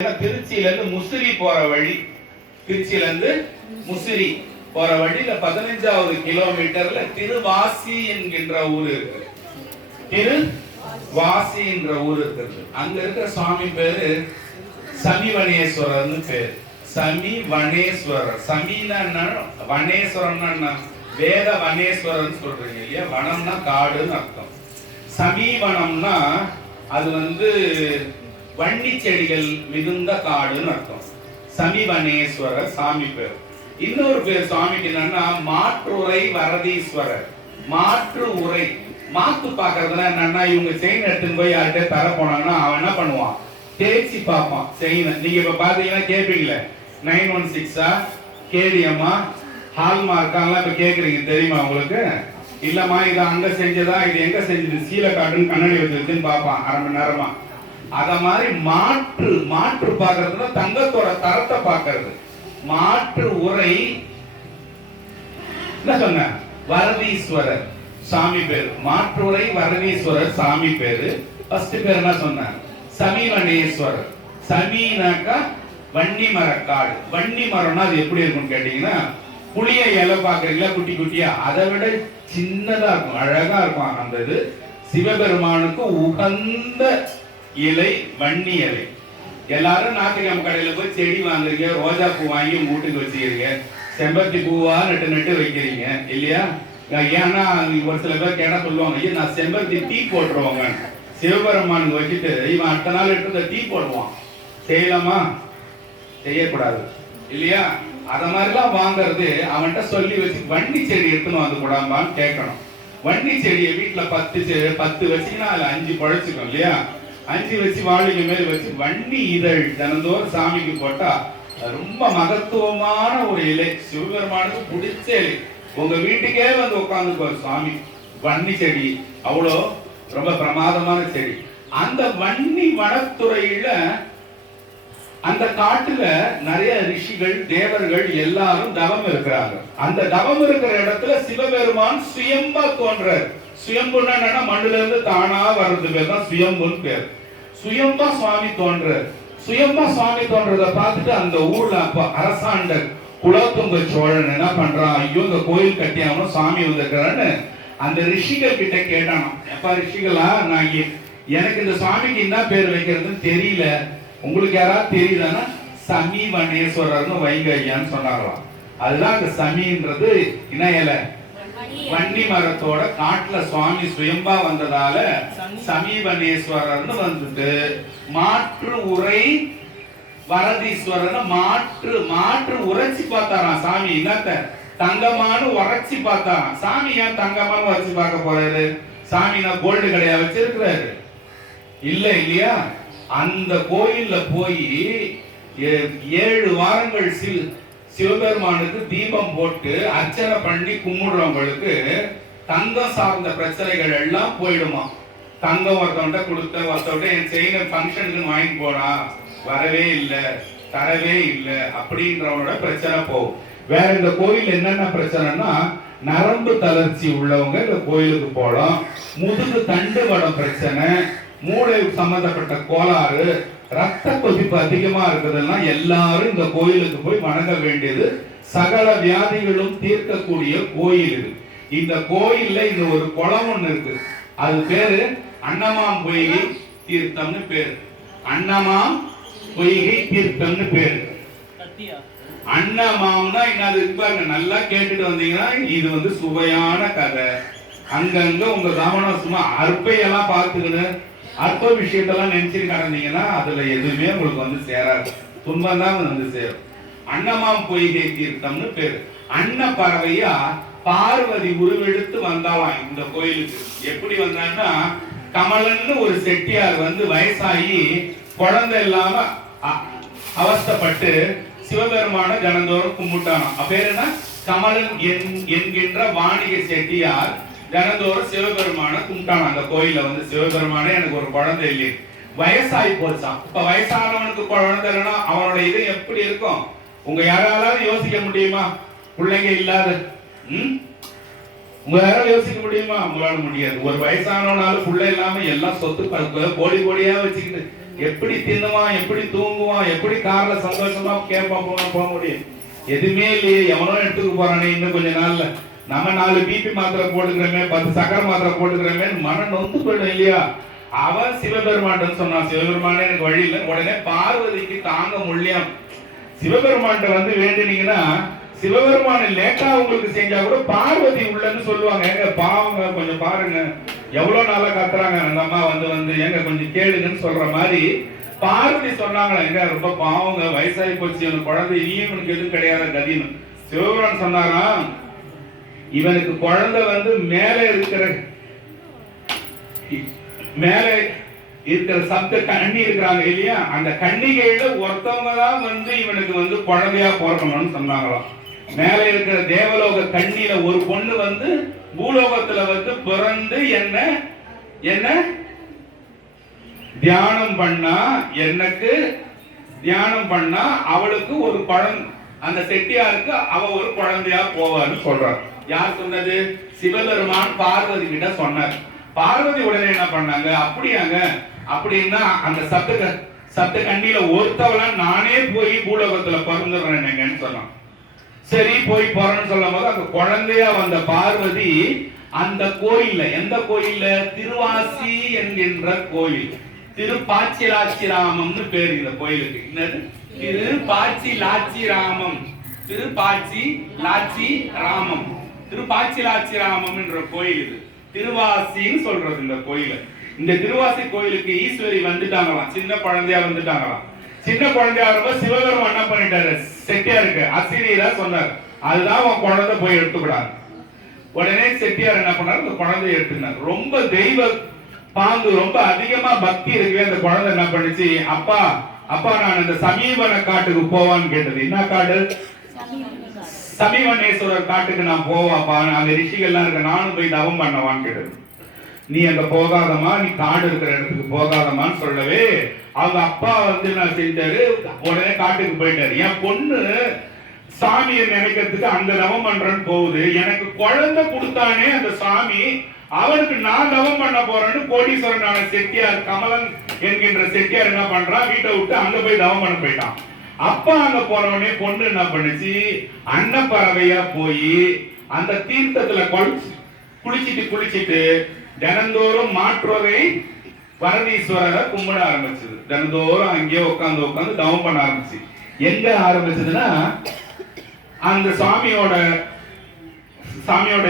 திருச்சியில இருந்து முசிறி போற வழி, திருச்சியில இருந்து முசிறி போற வழியில 15வது கிலோமீட்டர்ல திருவாசி என்கின்ற ஊர் இருக்கு. திருவாசி என்ற ஊர் இருக்கிறது. அங்க இருக்கிற சுவாமி பேரு சமிவனேஸ்வரர்னு பேரு. சமிவனேஸ்வரர். சமினா வனேஸ்வரன், வேத வனேஸ்வரன் சொல்றீங்க இல்லையா? வனம்னா காடுன்னு அர்த்தம். சமீவனம்னா அது வன்னி செடிகள் மிகுந்த காடுன்னு அர்த்தம். சமிவனேஸ்வரர் சாமி பேர். இன்னொரு பேர் சுவாமிக்கு என்னன்னா மாற்றுரை வரதீஸ்வரர். மாற்று உரை, மாத்து பாக்குறதுனா என்னன்னா, இவங்க செயின் எடுத்துன்னு போய் யார்கிட்ட தர போனாங்கன்னா அவன் என்ன பண்ணுவான், தேய்ச்சி பார்ப்பான் செயின். நீங்க இப்ப பாத்தீங்கன்னா கேட்பீங்களே 916 கேடிஎம்மா ஹால்மார்க்கெல்லாம் இப்ப கேக்குறீங்க, தெரியுமா உங்களுக்கு? இல்லம்மா இது அங்க செஞ்சதா, இது எங்க செஞ்சது, சீலை காட்டுன்னு கண்ணாடி வச்சிருக்குன்னு பார்ப்பான் அரை மணி நேரமா. அத மாதிரி மாற்று பார்க்கறதுனா தங்கத்தோட தரத்தை பார்க்கறது. மாற்று உரை என்ன சொன்ன, வரதீஸ்வரர் சாமி பேரு. மாற்று உரை வரதீஸ்வரர் சாமி பேரு. ஃபர்ஸ்ட் பேர் என்ன சொன்ன, சமிவனேஸ்வரர். சமீனாக்கா வன்னி மரக்காடு. வன்னி மரம்னா அது எப்படி இருக்கும்னு கேட்டீங்கன்னா, புளிய இலை பாக்குறீங்களா குட்டி குட்டியா, அதை விட சின்னதா இருக்கும், அழகா இருக்கும். அந்த இது சிவபெருமானுக்கு உகந்த இலை வன்னி இலை. எல்லாரும் ஞாயிற்றுக்கிழமை கடையில போய் செடி வாங்குறீங்க, ரோஜா பூ வாங்கி உங்க வீட்டுக்கு வச்சுக்கிறீங்க, செம்பருத்தி பூவா நட்டு வைக்கிறீங்க இல்லையா? ஏன்னா ஒரு சில பேர் கேட்டா சொல்லுவாங்க, ஐயா நான் செம்பருத்தி டீ போட்டுருவாங்க. சிவபெருமானுக்கு வச்சுட்டு இவன் அடுத்த நாள் எடுத்து டீ போடுவான். செய்யலாமா? செய்யக்கூடாது இல்லையா? அத மாதிரிலாம் வாங்கறது அவன்கிட்ட சொல்லி வச்சு வன்னி செடி எடுத்துன்னு வந்து கூடாமான்னு கேட்கணும். வன்னி செடியை வீட்டுல 10 வச்சுக்கினா அதுல 5 பழச்சுக்கும் இல்லையா? 5 வச்சு வாழைக்கு மேல் வச்சு வன்னி இதழ் தினந்தோறும் சாமிக்கு போட்டா ரொம்ப மகத்துவமான ஒரு இலை, சிவபெருமானுக்கு பிடிச்ச இலை. உங்க வீட்டுக்கே வந்து உட்கார்ந்து சுவாமி. வன்னி செடி அவ்வளோ ரொம்ப பிரமாதமான செடி. அந்த வன்னி வனத்துறையில அந்த காட்டுல நிறைய ரிஷிகள் தேவர்கள் எல்லாரும் தவம் இருக்கிறாங்க. அந்த தவம் இருக்கிற இடத்துல சிவபெருமான் சுயம்பா தோன்றார். சுயம்புன்னா என்னன்னா, மண்ணுல இருந்து தானா வர்றது பேர் தான் சுயம்புன்னு பேர். சுயம்பா சுவாமி தோன்றார். சுயம்பா சுவாமி தோன்றதை பார்த்துட்டு அந்த ஊர்ல அப்ப அரசாண்டர் குலோத்துங்க சோழன் என்ன பண்றான், ஐயோ இந்த கோயில் கட்டியாமலும் சாமி வந்திருக்கிறான்னு அந்த ரிஷிகள் கிட்ட கேட்டானோ, எப்ப ரிஷிகளா, நான் எனக்கு இந்த சுவாமிக்கு என்ன பேர் வைக்கிறதுன்னு தெரியல, உங்களுக்கு யாராவது தெரியுதானா சமிவனேஸ்வரர்னு வைங்க ஐயான்னு சொன்னாங்களாம். அதுதான் அந்த சமின்றது என்ன இலை, வன்னி மரத்தோட காட்டுல சுவாமி சுயம்பா வந்ததால சமிவனேஸ்வரர்னு வந்துட்டு மாற்று உரை வரதீஸ்வரர். மாற்று உரைச்சி பார்த்தாராம் சாமி. என்னத்த தங்கமானு உரைச்சி பார்த்தாராம் சாமி. ஏன் தங்கமானு உரைச்சி பார்க்க போறாரு? சாமி நான் கோல்டு கடையா வச்சிருக்கிறாரு இல்ல இல்லையா? அந்த கோயில்ல போய் 7 வாரங்கள் சிவபெருமானுக்கு தீபம் போட்டு அர்ச்சனை பண்ணி கும்பிடுறவங்களுக்கு தங்கம் சார்ந்த பிரச்சனைகள் எல்லாம் போயிடுமா. தங்கம் ஒருத்தவன்ட்ட கொடுத்த, ஒருத்தவன்ட்ட என் செயின ஃபங்க்ஷனுக்கு வாங்கி போனா வரவே இல்லை, தரவே இல்லை அப்படின்றவனோட பிரச்சனை போகும். வேற இந்த கோயில் என்னென்ன பிரச்சனைனா, நரம்பு தளர்ச்சி உள்ளவங்க இந்த கோயிலுக்கு போகலாம். முதுகு தண்டு வடம் பிரச்சனை, மூளை சம்பந்தப்பட்ட கோளாறு, ரத்த கொதிப்பு அதிகமா இருக்குதெல்லாம் எல்லாரும் இந்த கோயிலுக்கு போய் வணங்க வேண்டியது. சகல வியாதிகளும் தீர்க்கக்கூடிய கோயில் இது. இந்த கோயில்ல இந்த ஒரு குளம் ஒண்ணு இருக்கு, அது பேரு அன்னமாம் பொய்கை தீர்த்தம்னு பேரு. அன்னமாம் பொய்கை தீர்த்தம்னு பேரு. அன்னமாம்னா என்னது பாருங்க, நல்லா கேட்டுட்டு வந்தீங்கன்னா இது சுவையான கதை. அங்கங்க உங்க கவனம் சும்மா அற்பையெல்லாம் பார்த்துக்கணும், அற்ப விஷயத்தெல்லாம் நினைச்சிட்டு கடந்தீங்கன்னா அதுல எதுவுமே உங்களுக்கு சேராது, துன்பம் தான் சேரும். அன்னமாம் பொய்கை தீர்த்தம்னு பேரு. அன்ன பறவையா பார்வதி உருவெடுத்து வந்தாலாம் இந்த கோயிலுக்கு. எப்படி வந்தான்னா, கமலன்னு ஒரு செட்டியார் வயசாகி குழந்தை இல்லாம அவஸ்தப்பட்டு சிவபெருமான ஜனந்தோறும் கும்பிட்டானாம். அப்பேர் என்ன, கமலன் என்கின்ற வாணிக செட்டியார் தினந்தோறும் சிவபெருமான கும்பிட்டான் அந்த கோயில. சிவபெருமானே எனக்கு ஒரு குழந்தை இல்லை, வயசாகி போச்சான். இப்ப வயசானவனுக்கு குழந்தை இல்லைன்னா அவனோட இது எப்படி இருக்கும்? உங்க யாராவது யோசிக்க முடியுமா? பிள்ளைங்க இல்லாத உங்க யாராவது யோசிக்க முடியுமா? உங்களால முடியாது. ஒரு வயசானவனால பிள்ளை இல்லாம எல்லாம் சொத்து கோடி கோடியா வச்சுக்கிட்டு எப்படி தின்னுவான், எப்படி தூங்குவான், எப்படி கார்ல சந்தோஷமா கேட்பான் போக முடியும்? எதுவுமே இல்லையே. எவனோ எடுத்துக்க போறானே இன்னும் கொஞ்ச நாள்ல, நம்ம 4 பிபி மாத்திரை போட்டுக்கிறோமே, 10 சக்கரை மாத்திரை போட்டுக்கிறோமே மன நொந்து போயிடும் இல்லையா? அவன் சிவபெருமான் சொன்னான், சிவபெருமானே எனக்கு வழி இல்லை. உடனே பார்வதிக்கு தாங்க முடியும். சிவபெருமான் வந்து வேண்டினீங்கன்னா சிவபெருமான லேட்டா உங்களுக்கு செஞ்சா கூட பார்வதி உள்ளன்னு சொல்லுவாங்க. எங்க பாவங்க கொஞ்சம் பாருங்க, எவ்வளவு நாளா கத்துறாங்க அந்த அம்மா வந்து எங்க கொஞ்சம் கேளுங்கன்னு சொல்ற மாதிரி பார்வதி சொன்னாங்களா, எங்க ரொம்ப பாவங்க, வயசாகி போச்சு, இவனுக்கு குழந்தை இனியும் இவனுக்கு எதுவும் கிடையாது கதின்னு. சிவபெருமான் சொன்னாராம், இவனுக்கு குழந்தை வந்து மேலே இருக்கிற சப்த கண்ணி இருக்கிறாங்க இல்லையா, அந்த கன்னிகையில ஒருத்தவங்க தான் வந்து இவனுக்கு வந்து குழந்தையா பிறக்கணும்னு சொன்னாங்களாம். மேல இருக்கிற தேவலோக கண்ணில ஒரு பொண்ணு வந்து பூலோகத்துல வந்து பிறந்து என்ன தியானம் பண்ணா, எனக்கு தியானம் பண்ணா அவளுக்கு ஒரு குழந்தை, அந்த செட்டியாருக்கு அவ ஒரு குழந்தையா போவான்னு சொல்றார். யார் சொன்னது? சிவபெருமான் பார்வதி கிட்ட சொன்னார். பார்வதி உடனே என்ன பண்ணாங்க, அப்படியாங்க அப்படின்னா அந்த சப்த கண்ணில ஒருத்தவள நானே போய் பூலோகத்துல பிறந்துடுறேன்னு சொன்னான். சரி போய் போறேன்னு சொல்லும் போது அந்த குழந்தையா வந்த பார்வதி அந்த கோயில்ல, எந்த கோயில்ல? திருவாசி என்கின்ற கோயில், திருப்பாச்சிலாச்சிராமம்னு பேர் இந்த கோயிலுக்கு. என்னது? திருப்பாச்சிலாச்சிராமம், திருப்பாச்சிலாச்சிராமம், திருப்பாச்சிலாச்சிராமம் என்ற கோயில் இது. திருவாசின்னு சொல்றது இந்த கோயில. இந்த திருவாசி கோயிலுக்கு ஈஸ்வரி வந்துட்டாங்களாம், சின்ன குழந்தையா வந்துட்டாங்களாம். சின்ன குழந்தையா ரொம்ப சிவபெருமான் என்ன பண்ணிட்டாரு, செட்டியாருக்கு அசிரியரா சொன்னார், அதுதான் உன் குழந்தை போய் எடுத்துக்கிறார். உடனே செட்டியார் என்ன பண்ணாரு, அந்த குழந்தைய எடுத்துனார். ரொம்ப தெய்வ பாங்கு, ரொம்ப அதிகமா பக்தி இருக்கு. அந்த குழந்தை என்ன பண்ணிச்சு, அப்பா அப்பா நான் இந்த சமீபன காட்டுக்கு போவான்னு கேட்டது. என்ன காடு? சமீபனேஸ்வரர் காட்டுக்கு நான் போவாப்பா, அங்க ரிஷிகள்லாம் இருக்க, நானும் போய் தவம் பண்ணவான்னு கேட்டது. நீ அங்க போகாதமா, நீ காடு இருக்கிற இடத்துக்கு போகாதமான்னு சொல்லவே அவங்க அப்பா வந்து நான் செஞ்சாரு, உடனே காட்டுக்கு போயிட்டாரு. என் பொண்ணு சாமியை நினைக்கிறதுக்கு அங்க தவம் பண்றேன்னு போகுது, எனக்கு குழந்தை கொடுத்தானே அந்த சாமி, அவனுக்கு நான் தவம் பண்ண போறேன்னு கோடீஸ்வரனான செட்டியார் கமலன் என்கின்ற செட்டியார் என்ன பண்றான், வீட்டை விட்டு அங்க போய் தவம் பண்ண போயிட்டான். அப்பா அங்க போறவனே பொண்ணு என்ன பண்ணுச்சு, அன்னப்பறவையா போய் அந்த தீர்த்தத்துல குளிச்சிட்டு தினந்தோறும் மாற்றோரை பரமேஸ்வரரை கும்பிட ஆரம்பிச்சது. தினந்தோறும் அங்கேயே உட்காந்து தவம் பண்ண ஆரம்பிச்சு. எங்க ஆரம்பிச்சதுன்னா அந்த சாமியோட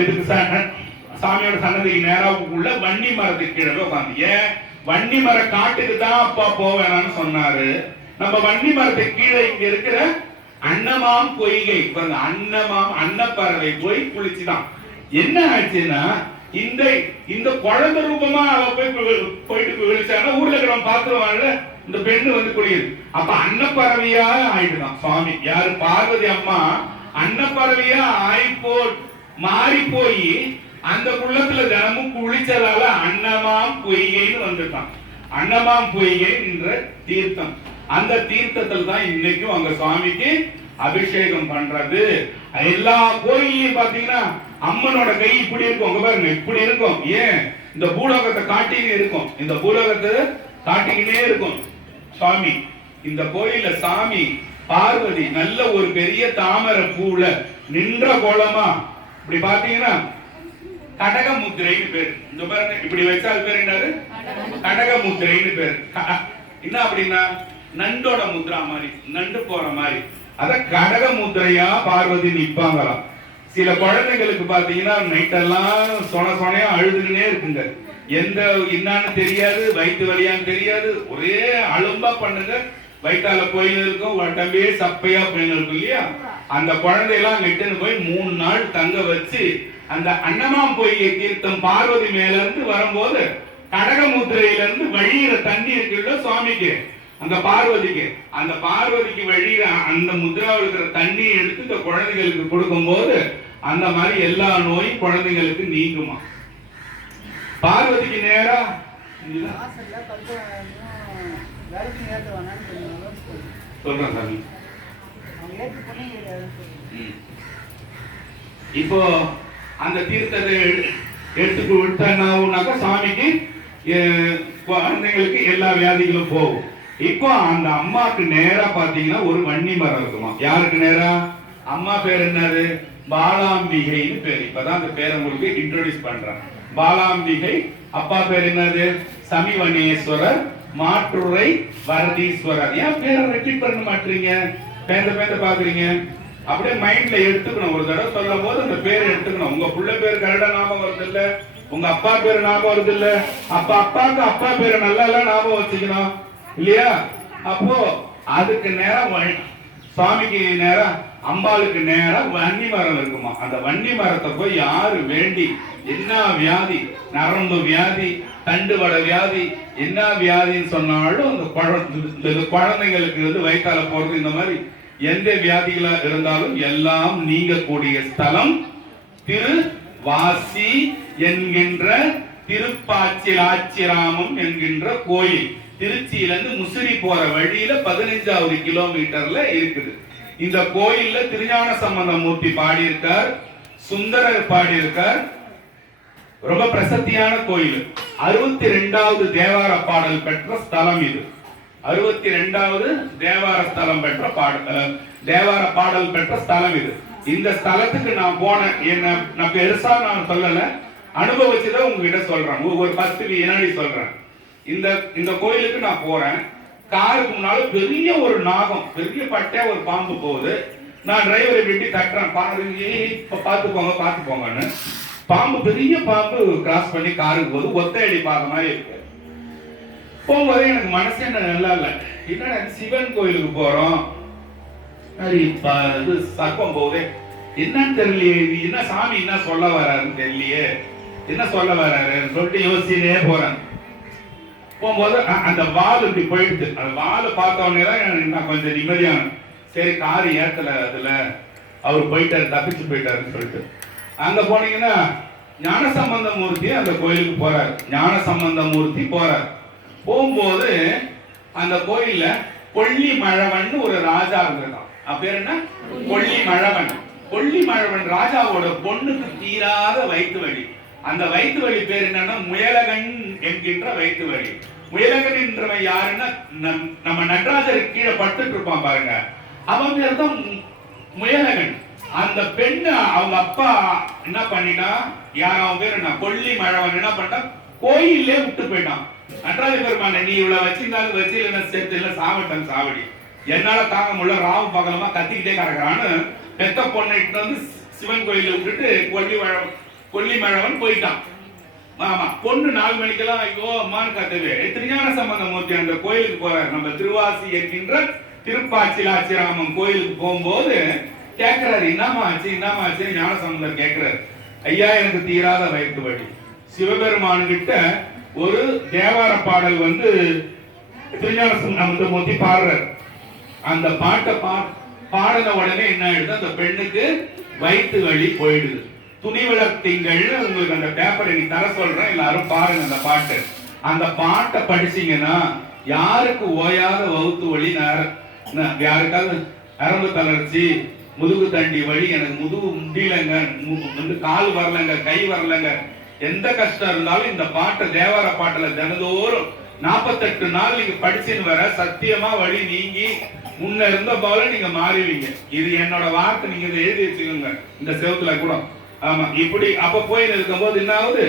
இதுக்கு சாமியோட சன்னதிக்கு நேரம் உள்ள வன்னி மரத்துக்கு கீழே உட்காந்து. ஏன் வன்னி மர காட்டுக்கு தான் அப்பா போவேனான்னு சொன்னாரு. நம்ம வன்னி மரத்துக்கு கீழே இங்க இருக்கிற அன்னமாம் பொய்கை, அன்னமாம் அன்னப்பறவை போய் குளிச்சுதான். என்ன ஆச்சுன்னா இந்த குழந்தை ரூபமா அவ போயிட்டு விழிச்சானா ஊர்ல இருக்கிறவன் பாத்துருவான்ல, இந்த பெண்ணு வந்து குளியுது. அப்ப அன்னப்பறவையா ஆயிடுதான் சுவாமி. யாரு? பார்வதி அம்மா அன்னப்பறவையா மாறி போய் அந்த குள்ளத்துல தினமும் குளிச்சதால அன்னமாம் பொய்கைன்னு வந்துட்டான். அன்னமாம் பொய்கை என்ற தீர்த்தம், அந்த தீர்த்தத்தில் தான் இன்னைக்கும் அங்க சுவாமிக்கு அபிஷேகம் பண்றது. எல்லா கோயிலையும் பாத்தீங்கன்னா அம்மனோட கை இப்படி இருக்கும், உங்க பாருங்க இப்படி இருக்கும். ஏன்? இந்த பூலோகத்தை காட்டினே இருக்கும், இந்த பூலோகத்தை காட்டிக்கினே இருக்கும் சுவாமி. இந்த கோயில சாமி பார்வதி நல்ல ஒரு பெரிய தாமரை பூல நின்ற கோலமா இப்படி பாத்தீங்கன்னா கடக முத்திரைன்னு பேரு. இந்த பாருங்க இப்படி வச்சா அது பேர் என்னது? கடக முத்திரைன்னு பேரு. என்ன அப்படின்னா நண்டோட முத்ரா மாதிரி, நண்டு போற மாதிரி. அத கடக முத்திரையா பார்வதி நிப்பாங்களாம். சில குழந்தைகளுக்கு பாத்தீங்கன்னா நைட்டெல்லாம் சொனையா அழுதுகினே இருக்குங்க. எந்த என்னன்னு தெரியாது, வயிற்று வலியான்னு தெரியாது, ஒரே அலும்பா பண்ணுங்க. வயிற்றால போயின்னு இருக்கும், உடம்பே சப்பையா போயின்னு இருக்கும் இல்லையா? அந்த குழந்தையெல்லாம் நெட்டுன்னு போய் 3 நாள் தங்க வச்சு அந்த அன்னமாம் பொய்கை தீர்த்தம் பார்வதி மேல இருந்து வரும்போது கடகமுத்திரையில இருந்து வழியிற தண்ணி இருக்குல்ல சுவாமிக்கு, அந்த பார்வதிக்கு வழியிற அந்த முத்ராவில் இருக்கிற தண்ணியை எடுத்து இந்த குழந்தைகளுக்கு கொடுக்கும் போது அந்த மாதிரி எல்லா நோயும் குழந்தைகளுக்கு நீங்குமா. பார்வதிக்கு நேரா சொல்றேன் சாமி. இப்போ அந்த தீர்த்தத்தை எடுத்துக்கு விட்டாக்கா சாமிக்கு குழந்தைங்களுக்கு எல்லா வியாதிகளும் போகும். இப்போ அந்த அம்மாக்கு நேரா பாத்தீங்கன்னா ஒரு வன்னி மரம் இருக்குமா. யாருக்கு நேரா? அம்மா பேர் என்னது? பாலாம்பிகைன்னு பேர். இப்பதான் அந்த பேரை உங்களுக்கு இன்ட்ரோடியூஸ் பண்றேன். பாலாம்பிகை. அப்பா பேர் என்னது? சமிவனேஸ்வரர், மாற்றுரை வரதீஸ்வரர். ஏன் பேரை ரெப்பீட் பண்ண மாட்டீங்க? பேந்த பாக்குறீங்க. அப்படியே மைண்ட்ல எடுத்துக்கணும். ஒரு தடவை சொல்லும் போது அந்த பேரை எடுத்துக்கணும். உங்க புள்ள பேர் கரெக்டா ஞாபகம் வருது இல்ல, உங்க அப்பா பேரு ஞாபகம் வருது இல்ல, அப்பாவுக்கு அப்பா பேரு நல்லா எல்லாம் ஞாபகம் வச்சுக்கணும் இல்லையா? அப்போ அதுக்கு நேரம் சுவாமிக்கு நேரம், அம்பாளுக்கு நேரம் வன்னி மரம் இருக்குமா. அந்த வன்னி மரத்தை போய் யாரு வேண்டி என்ன வியாதி, நரம்பு வியாதி, தண்டுவட வியாதி, என்ன வியாதின்னு சொன்னாலும் அந்த குழந்தைங்களுக்கு வந்து வயிற்றால போறது, இந்த மாதிரி எந்த வியாதிகளா இருந்தாலும் எல்லாம் நீங்கக்கூடிய ஸ்தலம் திருவாசி என்கின்ற திருப்பாச்சிராமம் என்கின்ற கோயில். திருச்சியிலிருந்து முசிறி போற வழியில 15வது கிலோமீட்டர்ல இருக்குது. இந்த கோயில்ல திருஞான சம்பந்த மூர்த்தி பாடியிருக்கார், சுந்தரர் பாடியிருக்கார். ரொம்ப பிரசித்தியான கோயில். 62வது தேவார பாடல் பெற்ற ஸ்தலம் இது. 62வது தேவார ஸ்தலம் பெற்ற தேவார பாடல் பெற்ற ஸ்தலம் இது. இந்த ஸ்தலத்துக்கு நான் போனேன். நான் பெருசா நான் சொல்லல, அனுபவிச்சதை உங்ககிட்ட சொல்றேன். ஒரு 10 வினாடி சொல்றேன். இந்த கோயிலுக்கு நான் போறேன். காருக்கு முன்னால பெரிய ஒரு நாகம், பெரிய பட்டையா ஒரு பாம்பு போகுது. நான் டிரைவரை வெட்டி தட்டுறேன், பார்த்து போங்கன்னு. பாம்பு, பெரிய பாம்பு கிராஸ் பண்ணி காருக்கு போகுது. ஒத்தையடி பார்த்த மாதிரி இருக்கு. போகும்போது எனக்கு மனசே நல்லா இல்லை. என்னடா சிவன் கோயிலுக்கு போறோம், சர்ப்பம் போகுது, என்னன்னு தெரியலையே, என்ன சாமி என்ன சொல்ல வர்றாருன்னு தெரியலையே, என்ன சொல்ல வர்றாருன்னு சொல்லிட்டு யோசிச்சுனே போறேன். போகும்போது அந்த வால் இப்படி போயிடுது. அந்த வால் பார்த்த உடனே தான் நான் கொஞ்சம் நிம்மதியான, சரி காரு ஏத்தல, அதுல அவர் போயிட்டாரு, தப்பிச்சு போயிட்டாருன்னு சொல்லிட்டு. அங்க போனீங்கன்னா ஞானசம்பந்த மூர்த்தி அந்த கோயிலுக்கு போறாரு. ஞானசம்பந்த மூர்த்தி போறாரு. போகும்போது அந்த கோயில்ல கொல்லி மழவன் ஒரு ராஜா இருந்திருக்கான். பேர் என்ன? கொல்லி மழவன். கொல்லி மழவன் ராஜாவோட பொண்ணுக்கு தீராத வயிற்று வலி. அந்த வயிற்று வலி பேர் என்னன்னா முயலகன் என்கின்ற வயிற்று வலி. முயலகன் என்றவன் யாருன்னா நம்ம நடராஜருக்கு கீழே படுத்துட்டு இருப்பான் பாருங்க, அவன் பேர் தான் முயலகன். அந்த பெண்ணு அவங்க அப்பா என்ன பண்ணிட்டா, யார் அவன் பேர் என்ன, கொல்லி மழவன் என்ன பண்ணிட்டான், கோயிலே விட்டு போயிட்டான். நடராஜ பெருமான நீ இவ்வளவு வச்சிருந்தாலும் வச்சு இல்லைன்னா சேர்த்து இல்லை சாவட்டன் சாவடி, என்னால தாங்க முடியல, ராவு பகலமா கத்திக்கிட்டே கிடக்குறான்னு பெத்த பொண்ணை வந்து சிவன் கோயில விட்டுட்டு கொல்லி மழவன் போயிட்டான். ஆமா, பொண்ணு 4 மணிக்கெல்லாம் ஐயோ அம்மான்னு கத்தவே. திருஞான சம்பந்த மூர்த்தி அந்த கோயிலுக்கு போறாரு. நம்ம திருவாசி என்கின்ற திருப்பாச்சிராமம் கோயிலுக்கு போகும்போது கேட்கிறாரு, என்னமா ஆச்சு ஞான சம்பந்தர் கேட்கிறாரு. ஐயா, எனக்கு தீராத வயிற்று வலி. சிவபெருமான் கிட்ட ஒரு தேவார பாடல் வந்து திருஞான சம்பந்த மூர்த்தி பாடுறாரு. அந்த பாட்டை பாடின உடனே என்ன ஆயிடுது, அந்த பெண்ணுக்கு வயிற்று வலி போயிடுது. துணிவிளக்கு திங்கள் உங்களுக்கு அந்த பேப்பரை நீ தர சொல்றேன், எல்லாரும் பாருங்க அந்த பாட்டு. அந்த பாட்டை படிச்சீங்கன்னா யாருக்கு ஓயாத வவுத்து வலி, யாருக்காவது நரம்பு தளர்ச்சி, முதுகு தண்டி வலி, எனக்கு முதுகு முடியலங்க, கால் வரலங்க, கை வரலங்க, எந்த கஷ்டம் இருந்தாலும் இந்த பாட்டை தேவார பாட்டுல தினந்தோறும் 48 நாள் நீங்க படிச்சுன்னு வர சத்தியமா வழி நீங்கி முன்ன இருந்த போல நீங்க மாறுவீங்க. இது என்னோட வார்த்தை, நீங்க இதை எழுதி வச்சுக்கோங்க இந்த செவத்துல கூட. ஆமா, இப்படி அப்ப போய் இருக்கும் போது என்ன ஆகுது,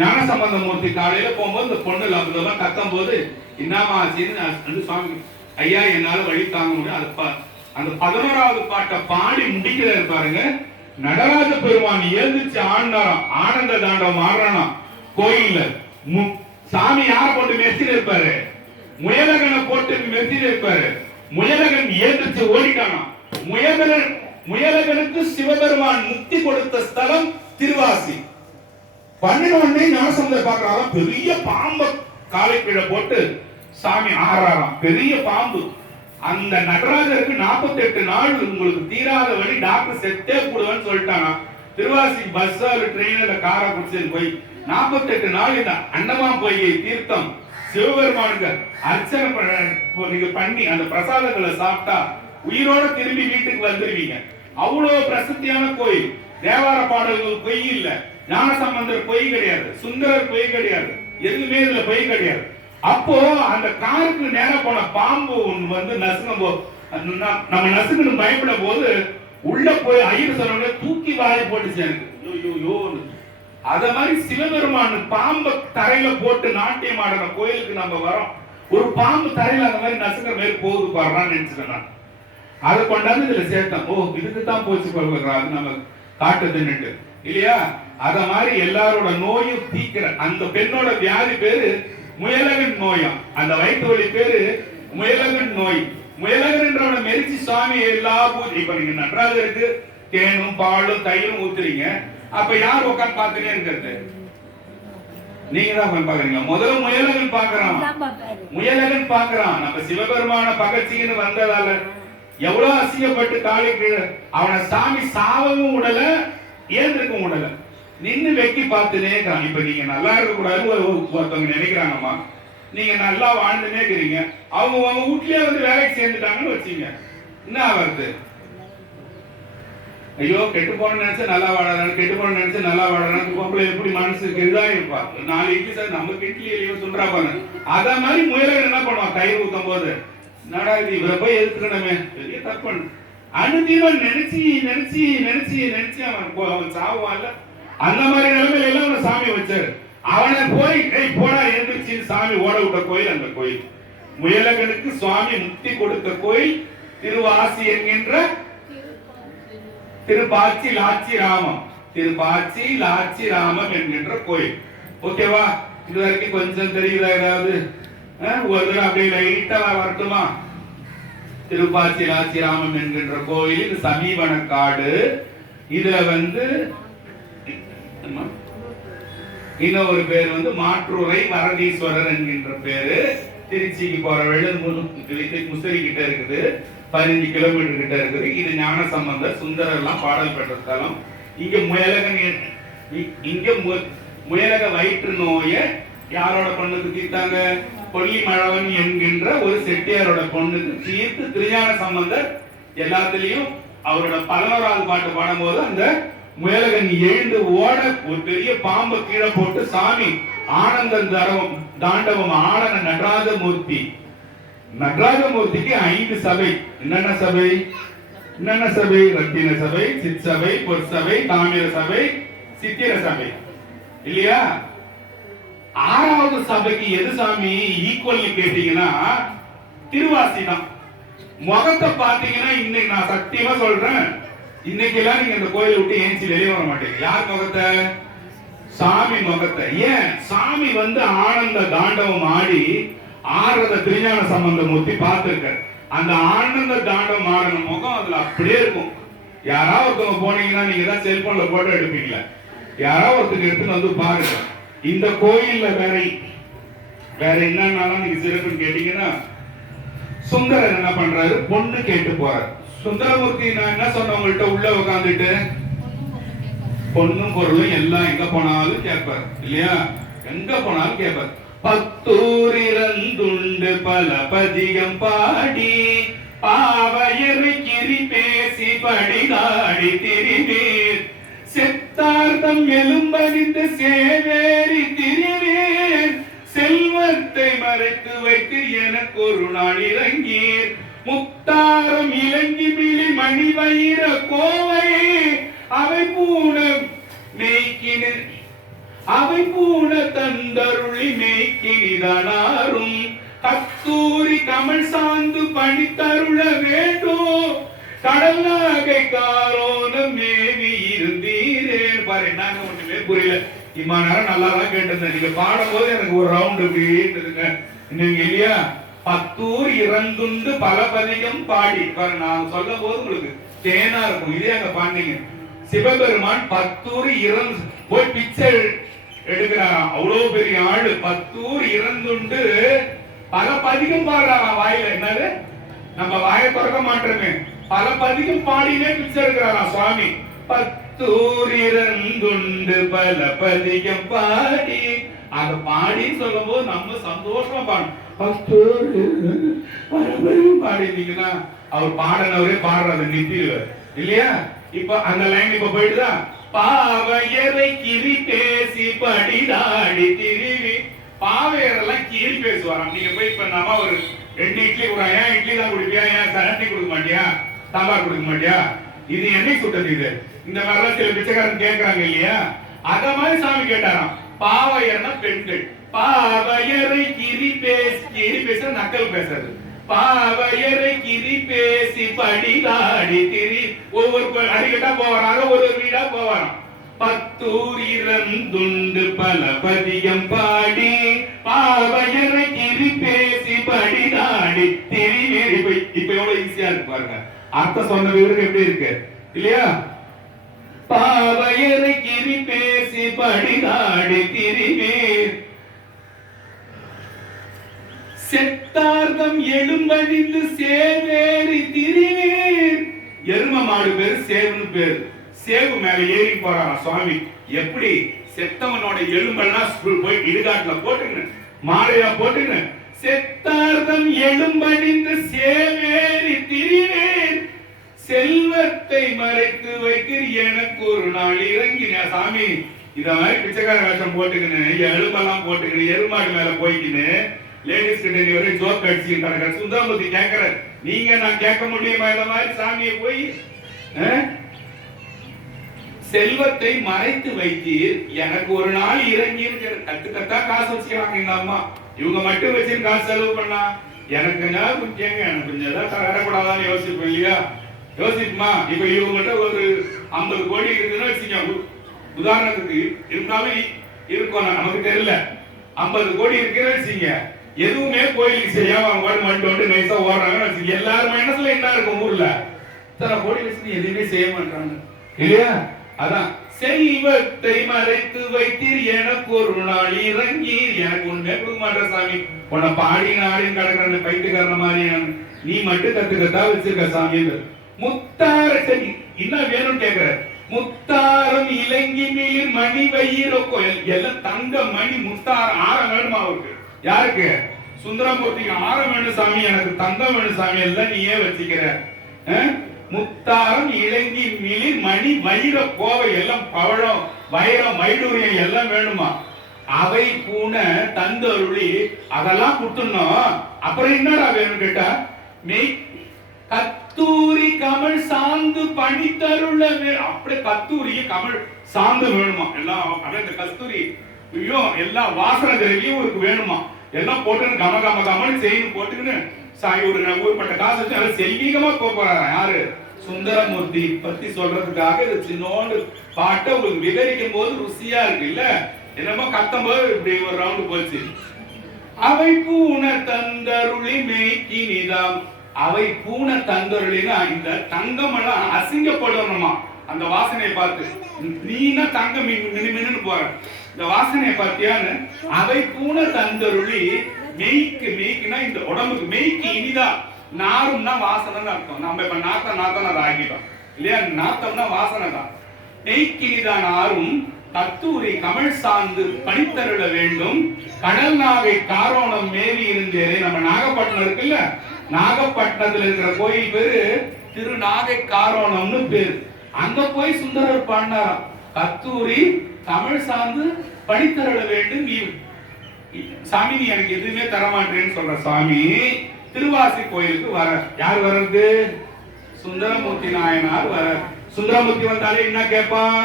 ஞான சம்பந்த மூர்த்தி காலையில போகும்போது இந்த பொண்ணு லபுதமா கத்தும் போது என்னமா ஆச்சுன்னு சுவாமி, ஐயா என்னால வழி தாங்க முடியும். அந்த 11வது பாட்டை பாடி முடிக்கிறாரு பாருங்க. நடராஜ பெருமான் எழுந்துச்சு ஆண்டாராம், ஆனந்த தாண்டவம் ஆடுறானா கோயில்ல. சாமி யார போட்டு மெச்சிட்டு இருப்பாரு, முயலகனை போட்டு மெச்சிட்டு இருப்பாரு. முயலகன் எழுந்துச்சு ஓடிட்டானா. முயலகனுக்கு சிவபெருமான் முக்தி கொடுத்த ஸ்தலம் திருவாசி. 12 ஞானசம்பந்தர் பார்க்கறாராம், பெரிய பாம்பு காலை கீழே போட்டு சாமி ஆறாராம், பெரிய பாம்பு. அந்த நடராஜருக்கு 48 நாள் உங்களுக்கு தீராத வழி, டாக்டர் செத்தே கூடுவேன்னு சொல்லிட்டானா. திருவாசி பஸ் ட்ரெயின்ல காரை பிடிச்சு போய் 48 நாள் இந்த அண்டமா போய் தீர்த்தம் சிவபெருமானுக்கு அர்ச்சனை பண்ணி அந்த பிரசாதங்களை சாப்பிட்டா உயிரோட திரும்பி வீட்டுக்கு வந்துருவீங்க. அவ்வளவு பிரசித்தியான கோயில். தேவார பாடல்கள் பொய் இல்ல, ஞானசம்பந்தர் பொய் கிடையாது, சுந்தரர் பொய் கிடையாது, எதுவுமே இதுல பொய் கிடையாது. அப்போ அந்த காருக்கு நேரம் போன பாம்பு ஒண்ணு வந்து நசுங்கும் போது நம்ம நசுக்குன்னு பயப்படும் போது உள்ள போய் ஐயர் சொன்ன தூக்கி வாரி போட்டுச்சு எனக்கு. அத மாதிரி சிவபெருமான் பாம்பை தரையில போட்டு நாட்டியம் ஆடுற கோயிலுக்கு நம்ம வரோம், ஒரு பாம்பு தரையில அந்த மாதிரி நசுக்கிற மாதிரி போகுது பாடுறான்னு நினைச்சுட்டேன் நான். அதை கொண்டாந்து இதுல சேர்த்தேன். ஓ இதுக்குதான் போச்சு கொள்கிறாரு நம்ம காட்டுதுன்னுட்டு இல்லையா? அத மாதிரி எல்லாரோட நோயும் தீக்கிற அந்த பெண்ணோட வியாதி பேரு முயலகன் நோயம். அந்த வயிற்று வலி பேரு முயலகன் நோய். முயலகன் என்றவன மெரிச்சி சுவாமி எல்லா பூஜை இப்ப நீங்க நடராஜருக்கு தேனும் பாலும் தயிரும் ஊத்துறீங்க, அப்ப யார் உட்காந்து பாத்துனே இருக்கிறது? நீங்க தான் உட்காந்து பாக்குறீங்க. முதல்ல முயலகன் பாக்குறான், முயலகன் பாக்குறான். நம்ம சிவபெருமான பகச்சின்னு வந்ததால எவ்வளவு அசிங்கப்பட்டு காலைக்கு அவனை சாமி சாவவும் உடல ஏந்திருக்கும் உடல நின்னு வெக்கி பார்த்துனே இருக்கான். இப்ப நீங்க நல்லா இருக்க கூடாது ஒருத்தவங்க நினைக்கிறாங்கம்மா, நீங்க நல்லா வாழ்ந்துனே இருக்கிறீங்க, அவங்க அவங்க வீட்லயே வந்து வேலைக்கு சேர்ந்துட்டாங்கன்னு வச்சீங்க, என்ன வருது? ஐயோ கெட்டு போன நினைச்சு நல்லா வாழறாங்க, கெட்டு போன நினைச்சு நல்லா வாழறாங்க, பொம்பளை எப்படி மனசு கெடுதான் இருப்பா. 4 இட்லி சார் நம்ம இட்லியிலேயே சொல்றா பாருங்க. அத மாதிரி முயலகன் என்ன பண்ணுவான்? தயிர் ஊத்தும் போது நடா இது இவரை போய் எதிர்க்கணுமே, பெரிய தப்பு. அனுதீவன் நினைச்சு நினைச்சு நினைச்சு நினைச்சு அவன் சாவுவான்ல. அந்த மாதிரி நிலைமையில எல்லாம் அவனை சாமி வச்சாரு. அவனை போய் போடா எழுந்துச்சு சாமி ஓட விட்ட கோயில் அந்த கோயில். முயலகனுக்கு சுவாமி முக்தி கொடுத்த கோயில் திருவாசி என்கின்ற திருப்பாச்சி லாச்சி ராமம், திருப்பாச்சி லாச்சி ராமம் என்கின்ற கோயில். ஓகேவா? இது வரைக்கும் கொஞ்சம் தெரியுதா? ஏதாவது ஒரு தடவை அப்படியே லைட்டா வரட்டுமா? திருப்பாச்சி லாச்சி ராமம் என்கின்ற கோயில் சமீபனக்காடு. இதுல வந்து இன்னொரு பேர் வந்து மாற்றுரை வரதீஸ்வரர் என்கின்ற பேரு. திருச்சிக்கு போற வழி முசிறி கிட்ட இருக்குது, 15 கிலோமீட்டர் கிட்ட இருக்குது. இது ஞான சம்பந்தர் சுந்தரர் எல்லாம் பாடல் பெற்ற ஸ்தலம். இங்க முயலக வயிற்று நோய யாரோட பொண்ணுக்கு தீர்த்தாங்க? கொல்லிமழவன் என்கின்ற ஒரு செட்டியாரோட பொண்ணுக்கு தீர்த்து திருஞான சம்பந்தர் எல்லாத்திலையும் அவரோட 11வது பாட்டு பாடும்போது அந்த முயலகன் எழுந்து ஓட ஒரு பெரிய பாம்பை கீழே போட்டு சாமி ஆனந்த தாண்டவம் ஆடன நடராஜமூர்த்தி. நடராஜமூர்த்திக்கு 5 சபை. என்னென்ன சபை? என்னென்ன சபை? ரத்தின சபை, சித் சபை, பொற்சபை, தாமிர சபை, சித்திர சபை இல்லையா? 6வது சபைக்கு எது சாமி ஈக்குவல் கேட்டீங்கன்னா திருவாசி தான். முகத்தை பாத்தீங்கன்னா இன்னைக்கு நான் சத்தியமா சொல்றேன், இன்னைக்கு எல்லாம் நீங்க இந்த கோயிலை விட்டு ஏஞ்சி வெளியே வர மாட்டீங்க. யார் முகத்தை? சாமி முகத்தை. ஏன்? சாமி வந்து ஆனந்த தாண்டவம் ஆடி ஆறத திருஞான சம்பந்தமூர்த்தி பார்த்திருக்க. அந்த ஆனந்த தாண்டவம் ஆடின முகம் அதுல அப்படியே இருக்கும். யாராவது ஒருத்தவங்க போனீங்கன்னா நீங்க தான் செல்போன்ல போட்டோ எடுப்பீங்களா? யாராவது ஒருத்தருக்கு எடுத்துன்னு வந்து பாருங்க. இந்த கோயில்ல வேற என்னன்னாலும் நீங்க சிறப்புன்னு கேட்டீங்கன்னா சுந்தரர் என்ன பண்றாரு? பொண்ணு கேட்டு போறாரு. சுந்தரமூர்த்தி நான் என்ன சொன்ன உங்கள்கிட்ட உள்ள உட்காந்துட்டு பொண்ணும் பொருளும் எல்லாம் எங்க போனாலும் கேட்பார் இல்லையா? எங்க போனாலும் கேட்பார். பத்தூரிரந்துண்டு பல பதிகம் பாடி பாவையரை கிரி பேசி படிதாடி திரிவீர் செத்தார்த்தம் எலும்பறிந்து சேவேரி திரிவீர் செல்வத்தை மறைத்து வைத்து எனக்கு ஒரு நாள் இறங்கீர் முத்தாரம் இலங்கி மிளி மணி வயிற கோவை அவை பூண மேய்க்கின அவை பூண தந்தருளி மேய்க்கினிதனாரும் கத்தூரி கமல் சாந்து பணித்தருள வேண்டும் கடல் நாகை காரோனம் மேவி இருந்தீரேன். பாரு என்னங்க ஒண்ணுமே புரியல. இம்மா நேரம் நல்லா தான் கேட்டிருந்தேன். நீங்க பாடும் போது எனக்கு ஒரு ரவுண்ட் இருக்குங்க நீங்க இல்லையா? பத்தூர் இறந்துண்டு பல பதிகம் பாடி பாரு. நான் சொல்லும் போது உங்களுக்கு தேனா இருக்கும். இதே அங்க பாண்டீங்க. சிவபெருமான் பத்தூர் இறந்து போய் பிச்சை எடுக்கிறாராம். அவ்வளவு பெரிய ஆளு. பத்தூர் இறந்துண்டு பல பதிகம் பாடுறாராம். வாயில என்னது? நம்ம வாயை திறக்க மாட்டோமே. பல பதிகம் பாடினே பிச்சை எடுக்கிறாராம் சுவாமி. பத்தூர் இறந்துண்டு பல பதிகம் பாடி. அத பாடி சொல்லும் போது நம்ம சந்தோஷமா பாடணும். பாடினீங்கன்னா அவர் பாடனவரே பாடுறது நிறுத்திடுவார் இல்லையா? இப்ப அந்த லைன் இப்ப போயிட்டுதான். பாவையரை கிரி பேசி படிதாடி திரிவி பாவையரெல்லாம் கீறி பேசுவாராம். நீங்க போய் இப்ப நம்ம ஒரு 2 இட்லி கூட ஏன் இட்லி தான் குடிப்பியா, ஏன் சட்னி கொடுக்க மாட்டியா, சாம்பார் கொடுக்க மாட்டியா, இது என்னை சுட்டது இது, இந்த மாதிரிலாம் சில பிச்சைக்காரன் கேட்கறாங்க இல்லையா, அத மாதிரி சாமி கேட்டாராம். பாவையர்னா பெண்கள். பாவையரை கிரி பேச நக்கல் பேசுறது. பாவையரை கிரி பேசி படிதாடி திரி. ஒவ்வொரு அடிக்கட்டா போவாராங்க, ஒரு வீடா போவாராம். பத்தூர் இறந்துண்டு பல பதியம் பாடி பாவையரை கிரி பேசி படிதாடி திரி. இப்ப எவ்வளவு ஈஸியா இருக்கு பாருங்க. அர்த்தம் சொன்ன விவரம் எப்படி இருக்கு இல்லையா? பாவையரை கிரி பேசி படிதாடி திரிவேர் செத்தார்தம் எழும்படிந்து சேவேரி திரிவேர். எரும மாடு பேரு சேவுன்னு பேரு. சேவு மேல ஏறி போறாராம் சுவாமி. எப்படி? செத்தவனோட எலும்பெல்லாம் போய் இடுகாட்டுல போட்டுங்க, மாலையா போட்டுங்க. செத்தார்தம் எழும்படிந்து சேவேரி திரிவேர் செல்வத்தை மறைத்து வைக்கிற எனக்கு ஒரு நாள் இறங்கின. சாமி இத மாதிரி பிச்சைக்கார வேஷம் போட்டுக்கின்னு எலும்பெல்லாம் போட்டுக்கின்னு எருமாடு மேல போய்க்கின்னு லேடிஸ் கிட்ட வரை ஜோக் அடிச்சுக்கிட்டு கிடக்கிற சுந்தரமூர்த்தி கேட்கிற, நீங்க நான் கேட்க முடியுமா இந்த மாதிரி சாமியை போய்? செல்வத்தை மறைத்து வைத்தீர் எனக்கு ஒரு நாள் இறங்கி இருக்கிற. கத்துக்கத்தா காசு வச்சுக்கிறாங்க எங்க அம்மா. இவங்க மட்டும் வச்சு காசு செலவு பண்ணா எனக்கு என்ன கொஞ்சம் எனக்கு கொஞ்சம் ஏதாவது வரக்கூடாதான்னு யோசிப்போம் இல்லையா? யோசிக்குமா? இப்ப இவங்ககிட்ட ஒரு 50 கோடி இருக்குன்னு வச்சுக்கோங்க, உதாரணத்துக்கு இருந்தாலும் இருக்கும், நமக்கு தெரியல. 50 கோடி இருக்குன்னு வச்சுங்க, எதுவுமே கோயிலுக்கு செய்யாம அவங்க மண்டு நைசா ஓடுறாங்கன்னு வச்சுக்க, எல்லாரும் மனசுல என்ன இருக்கும் ஊர்ல? இத்தனை கோடி வச்சு எதுவுமே செய்ய மாட்டாங்க இல்லையா? அதான் செல்வத்தை மறைத்து வைத்தீர் எனக்கு ஒரு நாள் இறங்கி. எனக்கு ஒண்ணுமே கொடுக்க மாட்டேன் சாமி, உன்னை பாடி நாடின்னு கிடக்குற பைத்துக்காரன மாதிரி நீ மட்டும் கத்துக்கத்தா வச்சிருக்க சாமி. முத்தார சரி என்ன வேணும்னு கேக்குற. முத்தாரம் இலங்கி மீர் மணி வயிற கோயில் எல்லாம் தங்க மணி முத்தாரம் ஆரம் வேணுமா அவருக்கு? யாருக்கு? சுந்தரமூர்த்திக்கு ஆரம் வேணும் சாமி, எனக்கு தங்கம் வேணும் சாமி, எல்லாம் நீயே வச்சுக்கிற. முத்தாரம் இலங்கி மிளிர் மணி வயிற கோவை எல்லாம் பவழம் வைரம் வைடூரியம் எல்லாம் வேணுமா? அவை பூன தந்தருளி அதெல்லாம் கொடுத்துடணும். அப்புறம் என்னடா வேணும் கேட்டா, மெய் கத்தூரி கமல் சாந்து பணித்தருள வேணும். அப்படியே கத்தூரி கமல் சாந்து வேணுமா? எல்லாம் அப்படியே இந்த கஸ்தூரி எல்லா வாசனை திரவியும் இவருக்கு வேணுமா? எல்லாம் போட்டுன்னு கம கம கமன்னு செய்யணும் போட்டுக்கின்னு சாய் ஒரு ஊர்பட்ட காசு வச்சு செல்வீகமா போறாரு. யாரு? சுந்தரமூர்த்தி பத்தி சொல்றதுக்காக இது சின்னோண்டு பாட்டை உங்களுக்கு விவரிக்கும் போது ருசியா இருக்கு இல்ல? என்னமோ கத்தும் போது இப்படி ஒரு ரவுண்டு போச்சு. அவை பூன தந்தருளி மேய்க்கினிதாம். அவை பூன தந்தருளினா இந்த தங்கம் எல்லாம் அசிங்கப்படணுமா அந்த வாசனையை பார்த்து. நீனா தங்கம் மின்னு போற இந்த வாசனையை பார்த்தியான்னு. அவை பூன தந்தருளி மெய்க்கு மெய்க்குனா இந்த உடம்புக்கு மெய்க்கு இனிதா. நாரும்னா வாசனைன்னு அர்த்தம். நம்ம இப்ப நாத்தம் அதை ஆகிட்டோம் இல்லையா? நாத்தம்னா வாசனை தான். மெய்க்கினிதா நாரும் கத்தூரி கமல் சார்ந்து பணித்தருள வேண்டும். கடல் நாகை காரோணம் மேவி இருந்தேரே. நம்ம நாகப்பட்டினம் இருக்குல்ல, நாகப்பட்டினத்துல இருக்கிற கோயில் பேரு திரு நாகை காரோணம்னு பேரு. அங்க போய் சுந்தரர் பாடினாராம், கத்தூரி கமல் சார்ந்து பணித்தருள வேண்டும். சாமி நீ எனக்கு எதுவுமே தரமாட்டேன்னு சொல்ற சாமி திருவாசி கோயிலுக்கு வர. யார் வர்றது? சுந்தரமூர்த்தி நாயனார் வர. சுந்தரமூர்த்தி வந்தாலே என்ன கேட்பான்?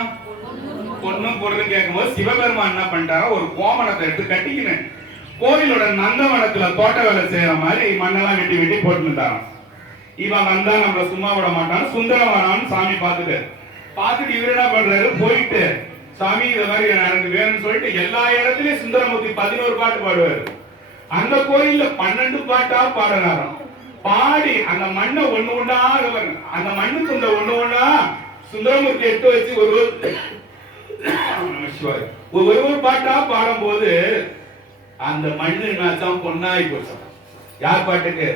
பொண்ணும் பொருளும் கேட்கும்போது சிவபெருமான் என்ன பண்ணிட்டாரா, ஒரு கோமணத்தை எடுத்து கட்டிக்கினேன் கோயிலோட நந்தவனத்துல தோட்ட வேலை செய்யற மாதிரி மண்ணெல்லாம் வெட்டி வெட்டி போட்டுட்டாராம். இவன் வந்தா நம்மள சும்மா விட மாட்டான், சுந்தரம் வரான்னு சாமி பார்த்துட்டு இவர் என்ன பண்றாரு, போயிட்டு சாமி இத மாதிரி எனக்கு வேணும்னு சொல்லிட்டு எல்லா இடத்துலயும் சுந்தரமூர்த்தி 11 பாட்டு பாடுவாரு. அந்த கோயில்ல 12 பாட்டா பாடுறாராம். பாடி அந்த மண்ணை ஒண்ணு ஒண்ணா அந்த மண்ணு துண்ட ஒண்ணு ஒண்ணா சுந்தரமூர்த்தி எடுத்து வச்சு ஒரு பாட்டா பாடும் போது அந்த மண்ணு நாச்சம் பொன்னாய் போச்சு. யார் பாட்டுக்கு?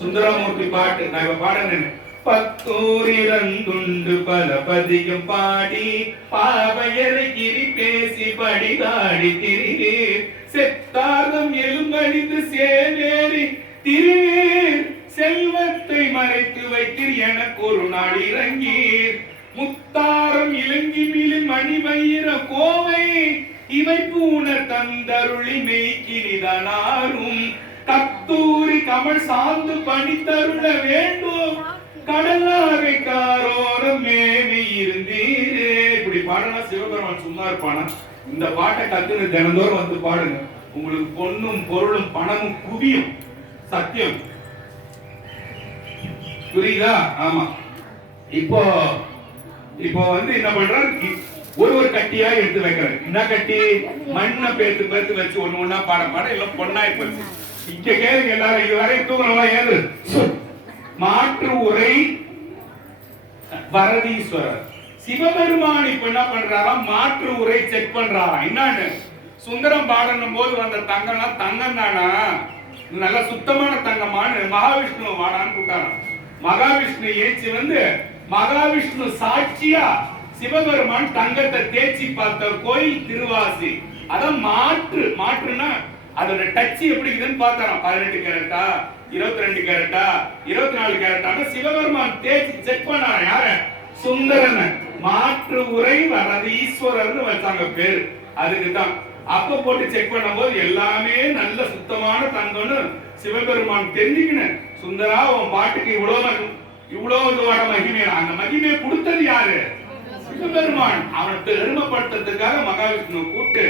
சுந்தரமூர்த்தி பாட்டு. நான் இப்ப பாடுறேன். பத்தூரிரந்துண்டு பல பதியம் பாடி பாவையரை கிரி பேசி படிதாடி திரிநீர் செத்தார்தம் எலும்படித்து சேவேரி திருநீர் செல்வத்தை மறைத்து வைத்தீர் எனக்கு ஒரு நாள் இறங்கீர் முத்தாரம் இலங்கி மீளின் மணி வயிற கோவை இமைப்பு உணர் தந்தருளி மெய்க்கினிதனாரும் கத்தூரி கமல் சார்ந்து பணித்தருள வேண்டும் கடலாகை காரோரம் மேவி இருந்தீரே. இப்படி பாடுனா சிவபெருமான் சும்மா இருப்பானா? இந்த பாட்டை கத்துன்னு தினந்தோறும் வந்து பாடுங்க. உங்களுக்கு பொண்ணும் பொருளும் பணமும் குவியும். சத்தியம். புரியுதா? ஆமா. இப்போ வந்து என்ன பண்றாரு, ஒரு கட்டியா எடுத்து வைக்கிறாரு. என்ன கட்டி? மண்ணை பேத்து வச்சு ஒண்ணு பாட இல்ல பொண்ணாய் போச்சு. இங்க கேளுங்க எல்லாரும், இதுவரை தூங்கலாம். ஏது மாற்று உரை வரதீஸ்வரர் சிவபெருமான் இப்ப என்ன பண்றாரா, மாற்று உரை செக் பண்றாரா. என்னன்னு சுந்தரம் பாடணும் போது வந்த தங்கம்லாம் தங்கம் தானா, நல்ல சுத்தமான தங்கமானு மகாவிஷ்ணு வாடான்னு கூட்டாராம். மகாவிஷ்ணு ஏச்சி வந்து மகாவிஷ்ணு சாட்சியா சிவபெருமான் தங்கத்தை தேய்ச்சி பார்த்த கோயில் திருவாசி. அதான் மாற்றுனா அதோட டச் எப்படி இருக்குன்னு பார்த்தாராம். 18 கேரட்டா, 22 கேரட்டா, 24 கேரட்டான்னு சிவபெருமான் தேய்ச்சி செக் பண்ணாராம். யார? சுந்தரன். மாற்று உரை வரதீஸ்வரர்னு வச்சாங்க பேரு. அதுக்குதான் அப்ப போட்டு செக் பண்ணும்போது எல்லாமே நல்ல சுத்தமான தங்கம்னு சிவபெருமான் தெரிஞ்சுக்கினேன். சுந்தரா உன் பாட்டுக்கு இவ்வளவு மகிமை. அந்த மகிமையை கொடுத்தது யாரு? சிவபெருமான். அவனை பெருமைப்படுத்துறதுக்காக மகாவிஷ்ணு கூப்பிட்டு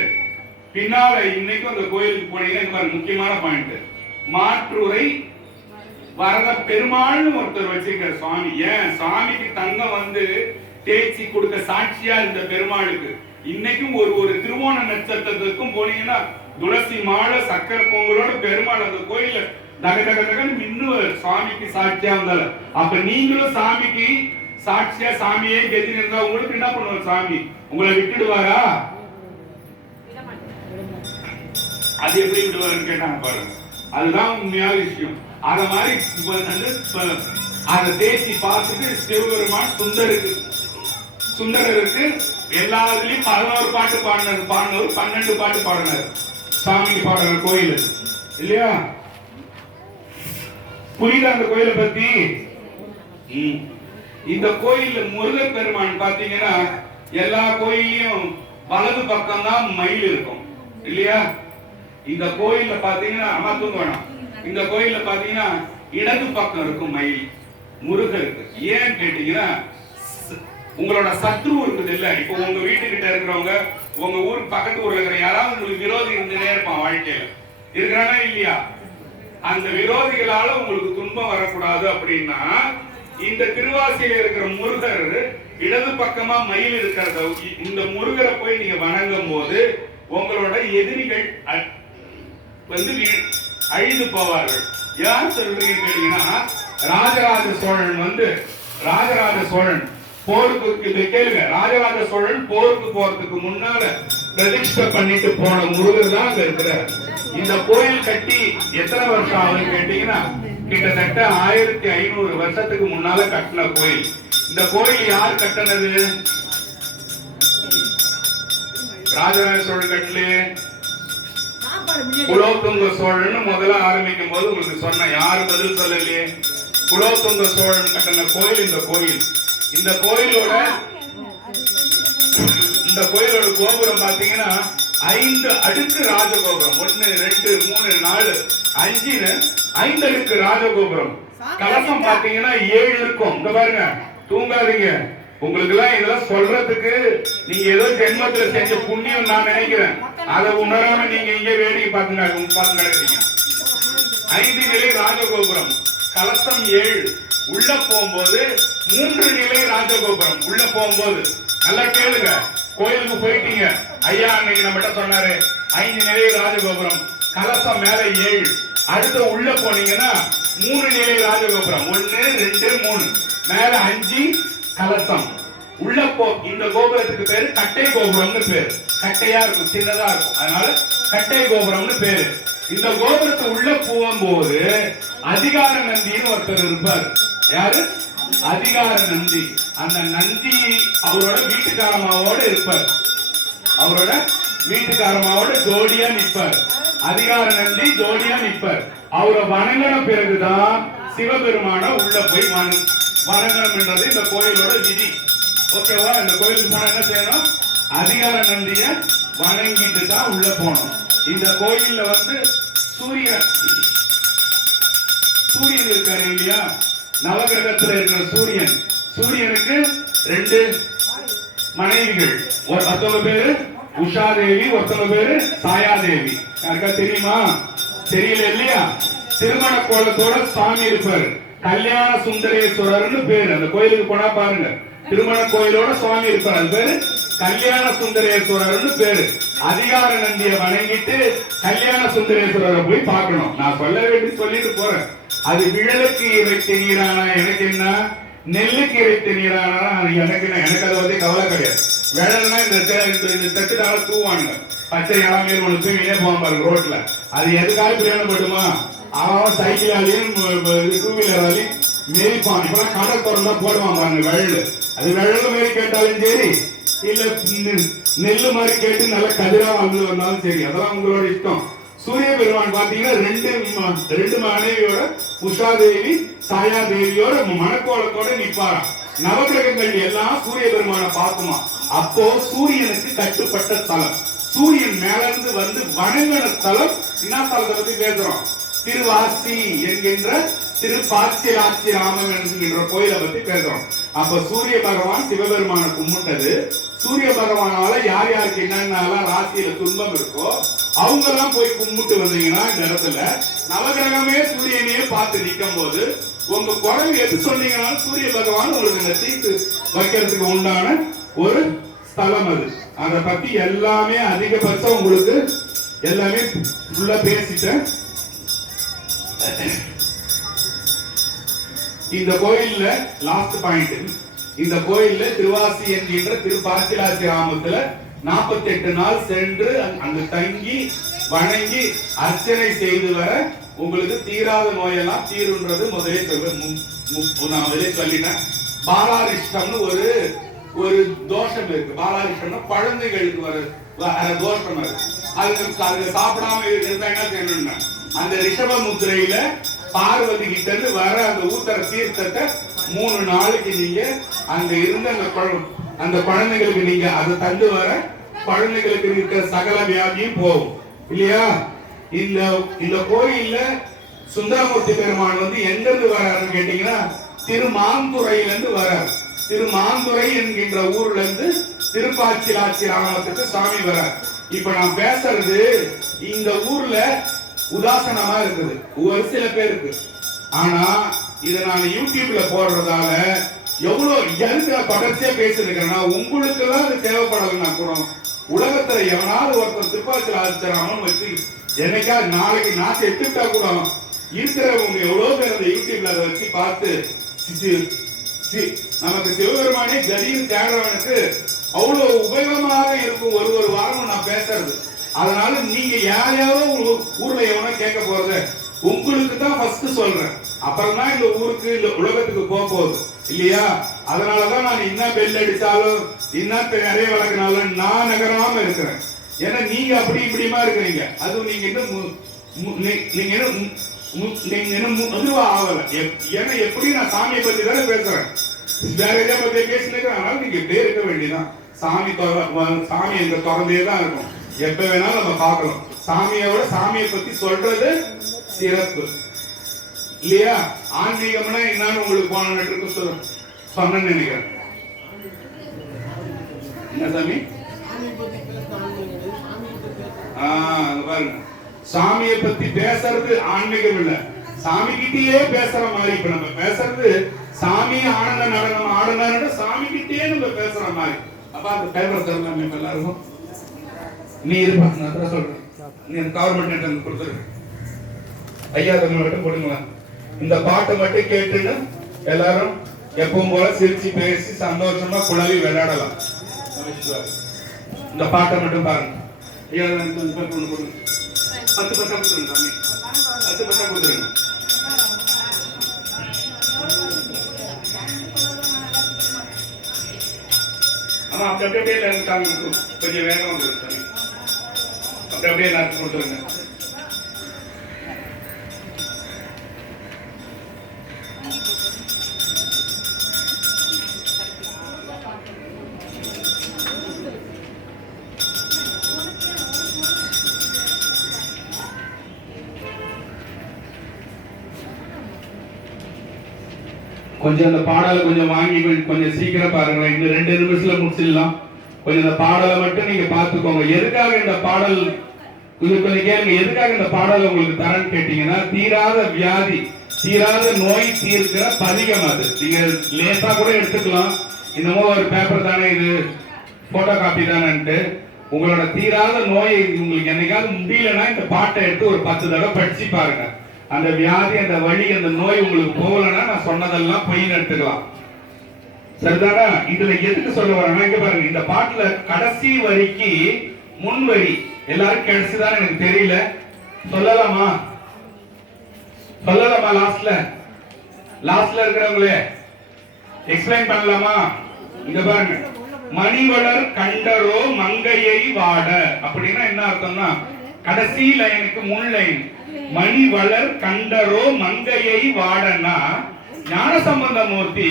பின்னால இன்னைக்கும் அந்த கோயிலுக்கு போனீங்கன்னா முக்கியமான பாயிண்ட், மாற்றுரை வரத பெருமாள்னு ஒருத்தர் வச்சிருக்கிற சுவாமி. ஏன் சாமிக்கு தங்கம் வந்து தேய்ச்சி கொடுக்க சாட்சியா இருந்த பெருமாளுக்கு இன்னைக்கும் ஒரு திருவோண நட்சத்திரத்துக்கும் போனீங்கன்னா துளசி மாலை சக்கரை பொங்கலோட பெருமாள் அந்த கோயில தகன்னு இன்னும் சுவாமிக்கு சாட்சியா வந்தால. அப்ப நீங்களும் சாமிக்கு சாட்சியா சாமியே கெதி இருந்தா உங்களுக்கு என்ன பண்ணுவார் சாமி? உங்களை விட்டுடுவாரா? அது எப்படி விடுவாருன்னு கேட்டாங்க பாருங்க. அதுதான் உண்மையான விஷயம். அத மாதிரி அதை தேசி பார்த்துட்டு சிவபெருமான் சுந்தரருக்கு எல்லாத்துலயும் 11 பாட்டு பாடினார். 12 பாட்டு பாடினார். சாமிக்கு பாடுறார் கோயில் இல்லையா? புரியுதா அந்த கோயிலை பத்தி? இந்த கோயில்ல முருகர் பெருமான் பாத்தீங்கன்னா எல்லா கோயிலையும் வலது பக்கம் தான் மயில் இருக்கும் இல்லையா? இந்த கோயில்ல பாத்தீங்கன்னா அம்மா தூங்க வேணாம். இந்த கோயில்ல பாத்தீங்கன்னா இடது பக்கம் இருக்கும் மயில் முருகருக்கு. ஏன்னு கேட்டீங்கன்னா உங்களோட சத்ரு இருக்குது இல்ல. இப்போ உங்க வீட்டுக்கிட்ட இருக்கிறவங்க, உங்க ஊருக்கு பக்கத்து ஊர்ல இருக்கிற யாராவது உங்களுக்கு விரோதி இருந்துட்டே இருப்பான். வாழ்க்கையில இருக்கிறானா இல்லையா? அந்த விரோதிகளால உங்களுக்கு துன்பம் வரக்கூடாது அப்படின்னா இந்த திருவாசியில இருக்கிற முருகர் இடது பக்கமா மயில் இருக்கிறத இந்த முருகரை போய் நீங்க வணங்கும் போது உங்களோட எதிரிகள் வந்து அழிந்து போவார்கள். யார் சொல்றீங்க கேட்டீங்கன்னா ராஜராஜ சோழன் போருக்கு, இதை கேளுங்க, ராஜராஜ சோழன் போருக்கு போறதுக்கு முன்னால பிரதிஷ்டை பண்ணிட்டு போன முருகர் தான் அங்க இருக்கிறார். இந்த கோயில் கட்டி எத்தனை வருஷம் ஆகுதுன்னு கேட்டீங்கன்னா கிட்டத்தட்ட 1500 வருஷத்துக்கு முன்னால கட்டின கோயில். இந்த கோயில் யார் கட்டினது? ராஜராஜ சோழன் கட்டலே, குலோத்துங்க சோழன் முதல்ல ஆரம்பிக்கும் போது உங்களுக்கு சொன்ன. யாரு பதில் சொல்லலையே? குலோத்துங்க சோழன் கட்டின கோயில் இந்த கோயில். இந்த கோயிலோட கோபுரம் பாத்தீங்கன்னா 5 அடுக்கு ராஜகோபுரம். 1 2 3 4 5 அடுக்கு ராஜகோபுரம். கலசம் பாத்தீங்கன்னா 7 இருக்கும். இங்க பாருங்க, தூங்காதீங்க. உங்களுக்கு எல்லாம் இதெல்லாம் சொல்றதுக்கு நீங்க ஏதோ ஜென்மத்துல செஞ்ச புண்ணியம் நான் நினைக்கிறேன். அதை உணராம நீங்க இங்க வேடிக்கை பார்த்துங்க கிடக்குறீங்க. 5 நிலை ராஜகோபுரம், கலசம் 7. உள்ள போகும்போது 3 நிலை ராஜகோபுரம். உள்ள போகும்போது நல்லா கேளுங்க, கோயிலுக்கு போயிட்டீங்க, ஐயா அன்னைக்கு நம்மகிட்ட சொன்னாரு 5 நிலை ராஜகோபுரம், கலசம் மேல 7. அடுத்து உள்ள போனீங்கன்னா 3 நிலை ராஜகோபுரம், 1 2 3, மேல 5 கலசம். உள்ள போ. இந்த கோபுரத்துக்கு பேரு கட்டை கோபுரம்னு பேரு. கட்டையா இருக்கும், சின்னதா இருக்கும், அதனால கட்டை கோபுரம்னு பேரு. இந்த கோபுரத்தை உள்ள போகும்போது அதிகார நந்தின்னு ஒருத்தர் இருப்பார். யாரு? அதிகார நந்தி. அந்த நந்தி அவரோட வீட்டுக்காரமாவோட இருப்பார். அவரோட வீட்டுக்காரமாவோட ஜோடியா நிற்பார். அதிகார நந்தி ஜோடியா நிற்பார். அவரை வணங்கின பிறகுதான் சிவபெருமான உள்ள போய் வணங்கணும் என்றது இந்த கோயிலோட விதி. ஓகேவா? இந்த கோயிலுக்கு போனா என்ன செய்யணும்? அதிகார நந்திய வணங்கிட்டு தான் உள்ள போகணும். இந்த கோயில்ல வந்து சூரியன் இருக்காரு இல்லையா, நவகிரகத்துல இருக்கிற சூரியன். சூரியனுக்கு 2 மனைவிகள், ஒருத்தவங்க பேரு உஷா தேவி, ஒருத்தவங்க பேரு சாயா தேவி. யாருக்கா தெரியுமா? தெரியல இல்லையா? திருமண கோலத்தோட சுவாமி இருப்பாரு, கல்யாண சுந்தரேஸ்வரர்னு பேரு. அந்த கோயிலுக்கு போனா பாருங்க, திருமண கோயிலோட சுவாமி இருப்பார், அது பேரு கல்யாண சுந்தரேஸ்வரர்னு பேரு. அதிகார நந்திய வணங்கிட்டு கல்யாண சுந்தரேஸ்வரரை போய் பார்க்கணும். நான் சொல்ல வேண்டி சொல்லிட்டு போறேன். அது விழலுக்கு இறைத்த நீரானா எனக்கு என்ன, நெல்லுக்கு இறைத்த நீரானா எனக்கு என்ன, எனக்கு அதை பத்தி கவலை கிடையாது. விழல்னா இந்த செட்டுனால தூவானுங்க, பச்சை இளமேல் ஒன்று தூங்கினே போவான் பாருங்க ரோட்ல. அது எதுக்காக பிரயோஜனப்படுமா? அவன் சைக்கிளாலையும் டூ வீலராலையும் மேய்ப்பான். இப்பெல்லாம் கடை திறந்தா போடுவான் பாருங்க வெள்ளு. அது வெள்ள மாரி கேட்டாலும் சரி, இல்ல நெல்லு மாதிரி கேட்டு நல்ல கதிரா வந்து வந்தாலும் சரி, அதெல்லாம் உங்களோட இஷ்டம். சூரிய பெருமான் பாத்தீங்கன்னா 2 மனைவியோட உஷா தேவி சாயா தேவியோட மணக்கோலத்தோட நிப்பாராம். நவகிரகங்கள் எல்லாம் சூரிய பெருமானை பார்க்குமா. அப்போ சூரியனுக்கு கட்டுப்பட்ட தலம், சூரியன் மேல இருந்து வந்து வணங்கின தலம். என்ன தலத்தை பத்தி பேசுறோம்? திருவாசி என்கின்ற திருப்பாச்சிலாச்சி ராமன் என்கின்ற கோயிலை பத்தி பேசுறோம். அப்ப சூரிய பகவான் சிவபெருமான கும்பிட்டது. சூரிய பகவானால யார் யாருக்கு என்னென்ன ராசியில துன்பம் இருக்கோ அவங்க எல்லாம் போய் கும்பிட்டு வந்தீங்கன்னா இந்த இடத்துல நவகிரகமே சூரியனையே பார்த்து நிற்கும் போது உங்க குறைவு எது சொன்னீங்கன்னா சூரிய பகவான் உங்களுக்கு இந்த தீர்த்து வைக்கிறதுக்கு உண்டான ஒரு ஸ்தலம் அது. அதை பத்தி எல்லாமே அதிகபட்சம் உங்களுக்கு எல்லாமே உள்ள பேசிட்டேன். இந்த கோயில்ல லாஸ்ட் பாயிண்ட், இந்த கோயில்ல திருவாசி என்கின்ற திருப்பாச்சிலாச்சி கிராமத்துல 48 நாள் சென்று அங்கு தங்கி வணங்கி அர்ச்சனை செய்து வர உங்களுக்கு தீராத நோயெல்லாம் தீருன்றது முதலே சொல்லிட்டேன். பாலாரிஷ்டம்னு ஒரு தோஷம் இருக்கு. பாலாரிஷ்டம்னா குழந்தைகளுக்கு வர தோஷம் இருக்கு. அதுக்கு சாப்பிடாம இருந்தா என்ன செய்யணும்னா அந்த ரிஷப முத்திரையில பார்வதி கிட்ட இருந்து வர அந்த ஊத்தர தீர்த்தத்தை 3 நாளைக்கு நீங்க அங்க இருந்து அந்த குழந்தைகளுக்கு நீங்க அதை தந்து வர குழந்தைகளுக்கு இருக்கிற சகல வியாதியும் போகும் இல்லையா? இந்த கோயில்ல சுந்தரமூர்த்தி பெருமான் வந்து எங்க இருந்து வர்றாருன்னு கேட்டீங்கன்னா திருமாந்துறையில இருந்து வர்றார். திருமாந்துறை என்கின்ற ஊர்ல இருந்து திருப்பாச்சிலாச்சி ராமத்துக்கு சாமி வர்றார். இப்ப நான் பேசுறது இந்த ஊர்ல உதாசனமா இருக்குது ஒரு சில பேருக்கு. ஆனா இத நான் யூடியூப்ல போடுறதால எவ்வளவு இருக்கிற தொடர்ச்சியா பேசிருக்கேன்னா உங்களுக்கு எல்லாம் அது தேவைப்படலைன்னா கூட உலகத்துல எவனாவது ஒருத்தர் திருப்பாச்சிலாச்சி ராமன் வச்சு என்னைக்கா நாளைக்கு நான் செத்துட்டா கூட இருக்கிறவங்க எவ்வளவு பேர் அந்த யூடியூப்ல அதை வச்சு பார்த்து நமக்கு சிவபெருமானே கதியில் தேடுறவனுக்கு அவ்வளவு உபயோகமாக இருக்கும். ஒரு வாரம் நான் பேசுறது. அதனால நீங்க யாரையாவது ஊர்ல எவனோ கேட்க போறது உங்களுக்கு தான் ஃபர்ஸ்ட் சொல்றேன். அப்புறம் தான் இந்த ஊருக்கு இந்த உலகத்துக்கு போக போகுது இல்லையா? அதனாலதான் நான் என்ன பெல் அடிச்சாலும் என்ன நிறைய வளர்க்கினாலும் நான் நகராம இருக்கிறேன். ஏன்னா நீங்க அப்படி இப்படிமா இருக்கிறீங்க. அதுவும் நீங்க இன்னும் அதுவா ஆகல. ஏன்னா எப்படி நான் சாமியை பத்தி தானே பேசுறேன், வேற எதை பத்தி பேசினேன். அதனால நீங்க இப்படியே இருக்க வேண்டியதான். சாமி எங்க திறந்தே தான் இருக்கும். எப்ப வேணாலும் நம்ம பார்க்கலாம். சாமியை பத்தி சொல்றது சிறப்பு இல்லையா? ஆன்மீகம்னா என்னன்னு உங்களுக்கு போன நேரத்துக்கு சொன்னேன்னு நினைக்கிறேன். என்ன சாமி? பாருங்க, சாமியை பத்தி பேசுறது ஆன்மீகம் இல்ல, சாமி கிட்டயே பேசுற மாதிரி. இப்ப நம்ம பேசுறது சாமி ஆனந்த நடனம் ஆடனாரு சாமி கிட்டயே நம்ம பேசுற மாதிரி. அப்ப அந்த பேப்பர் தரலாம் எல்லாருக்கும். நீ இருப்பாங்க சொல்றேன், நீ கவர்மெண்ட் கொடுத்துரு ஐயா தமிழ்கிட்ட போடுங்களா. இந்த பாட்டை மட்டும் கேட்டுன்னு எல்லாரும் எப்பவும் போல சிரிச்சு பேசி சந்தோஷமா குழவி விளையாடலாம். இந்த பாட்டை மட்டும் பாருங்க. ஐயா 10 கொடுத்துருங்க, 10 கொடுத்துருங்க சாமி, 10 கொடுத்துருங்க. ஆமா அப்படி அப்படியே எல்லாருக்கும் கொஞ்சம் வேகமா கொடுங்க சாமி. அப்படி அப்படியே எல்லாருக்கும் கொடுத்துருங்க. கொஞ்சம் அந்த பாடலை கொஞ்சம் வாங்கி கொஞ்சம் சீக்கிரம் பாருங்க, இன்னும் 2 நிமிஷத்துல முடிச்சிடலாம். கொஞ்சம் இந்த பாடலை மட்டும் நீங்க பார்த்துக்கோங்க. எதுக்காக இந்த பாடல் இது கொஞ்சம் கேளுங்க. எதுக்காக இந்த பாடல் உங்களுக்கு தரேன்னு கேட்டீங்கன்னா, தீராத வியாதி, தீராத நோய் தீர்க்கிற பதிகம் அது. நீங்க லேசா கூட எடுத்துக்கலாம், இன்னமும் ஒரு பேப்பர் தானே இது, போட்டோ காப்பி தானேன்ட்டு. உங்களோட தீராத நோயை உங்களுக்கு என்னைக்காவது முடியலன்னா இந்த பாட்டை எடுத்து ஒரு 10 தடவை படிச்சு பாருங்க. அந்த வியாதி, அந்த வலி, அந்த நோய் உங்களுக்கு போகலன்னா நான் சொன்னதெல்லாம் பொய்ன்னு எடுத்துக்கலாம். சரிதானா? இதுல எதுக்கு சொல்ல வரேன்னா, இங்க பாருங்க, இந்த பாட்டுல கடைசி வரிக்கு முன் வரி எல்லாரும் கிடைச்சுதான் எனக்கு தெரியல, சொல்லலாமா? சொல்லலாமா? லாஸ்ட்ல இருக்கிறவங்களே எக்ஸ்பிளைன் பண்ணலாமா? இங்க பாருங்க, மணிவளர் கண்டரோ மங்கையை வாட அப்படின்னா என்ன அர்த்தம்னா, கடைசி லைனுக்கு முன் லைன் மணிவளர் கண்டரோ மங்கையை வாடன்னா, ஞானசம்பந்த மூர்த்தி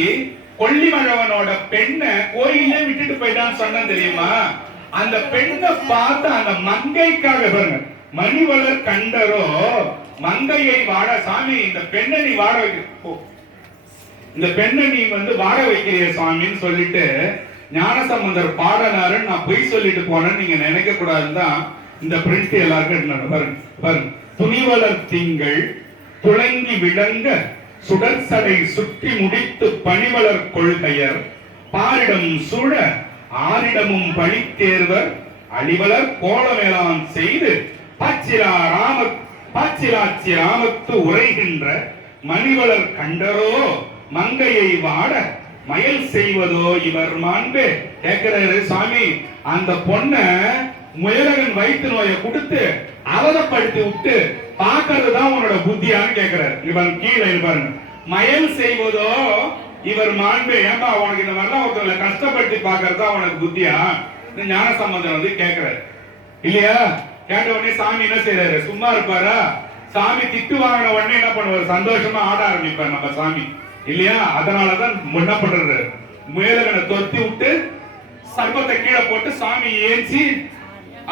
கொல்லிமழவனோட பெண்ணை கோயிலே விட்டுட்டு போயிட்டான்னு சொன்னா தெரியுமா? அந்த பெண்ணை பார்த்து அந்த மங்கைக்காக பாருங்க, மணிவளர் கண்டரோ மங்கையை வாட, சாமி இந்த பெண்ணை நீ வாட வைக்க, இந்த பெண்ணை நீ வாட வைக்கிறிய சாமின்னு சொல்லிட்டு ஞானசம்பந்தர் பாடனாருன்னு நான் பொய் சொல்லிட்டு போனேன்னு நீங்க நினைக்க கூடாதுதான் இந்த பிரிண்ட் எல்லாருக்கும் பாருங்க. பாருங்க, துணிவளர் திங்கள் துளங்கி விளங்க சுடற்சடை சுற்றி முடித்து பணிவளர் கொள்கையர் பாரிடம் சூழ ஆரிடமும் பழித்தேர்வர் அழிவலர் கோலமேலான் செய்து பாச்சிலாச்சி ராமத்து உரைகின்ற மணிவளர் கண்டரோ மங்கையை வாட மயல் செய்வதோ இவர் மாண்பே. கேட்கிறாரு, சாமி அந்த பொண்ண முயலகன் வயிற்று நோயை கொடுத்து அவதப்படுத்தி விட்டு பாக்குறதுதான் உன்னோட புத்தியான்னு கேட்கிறாரு. இவன் கீழே பாருங்க, மயல் செய்வதோ இவர் மாண்பே. ஏன்பா உனக்கு இந்த மாதிரிலாம் ஒருத்தவங்களை கஷ்டப்படுத்தி பாக்குறதா உனக்கு புத்தியா? ஞானசம்பந்தர் கேட்கிறாரு இல்லையா? கேட்ட உடனே சாமி என்ன செய்யறாரு? சும்மா இருப்பாரா? சாமி திட்டு வாங்கின உடனே என்ன பண்ணுவாரு? சந்தோஷமா ஆட ஆரம்பிப்பார் நம்ம சாமி இல்லையா? அதனாலதான் என்ன பண்றாரு, முயலகனை தொத்தி விட்டு சர்பத்தை கீழே போட்டு சாமி ஏஞ்சி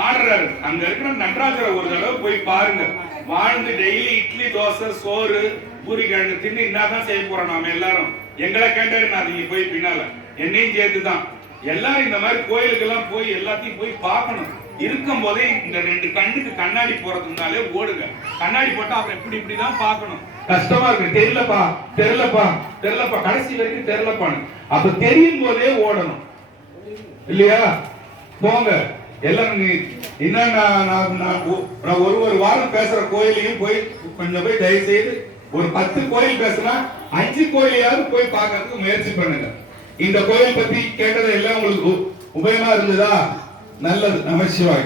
ஆடுறாரு. அங்க இருக்கிற நடராஜரை ஒரு தடவை போய் பாருங்க. வாழ்ந்து டெய்லி இட்லி தோசை சோறு பூரி கிழங்கு தின்னு என்னதான் செய்ய போறோம் நாம எல்லாரும். எங்களை கேட்டாரு, நான் நீங்க போய் பின்னால என்னையும் சேர்த்துதான் எல்லாரும் இந்த மாதிரி கோயிலுக்கு எல்லாம் போய் எல்லாத்தையும் போய் பார்க்கணும். இருக்கும் போதே இந்த 2 கண்ணுக்கு கண்ணாடி போறதுனாலே ஓடுங்க. கண்ணாடி போட்டா அப்புறம் இப்படிதான் பார்க்கணும். கஷ்டமா இருக்கு, தெரியலப்பா கடைசி வரைக்கும் தெரியலப்பான்னு. அப்ப தெரியும் போதே ஓடணும் இல்லையா? போங்க எல்லாரும். நான் ஒரு வாரம் பேசுற கோயிலையும் போய் கொஞ்சம் போய் தயவு செய்து ஒரு 10 கோயில் பேசுனா 5 கோயிலையாவது போய் பார்க்கறதுக்கு முயற்சி பண்ணுங்க. இந்த கோயில் பத்தி கேட்டது எல்லாம் உங்களுக்கு உபயோகமா இருந்ததா? நல்லது. நமசிவாய்.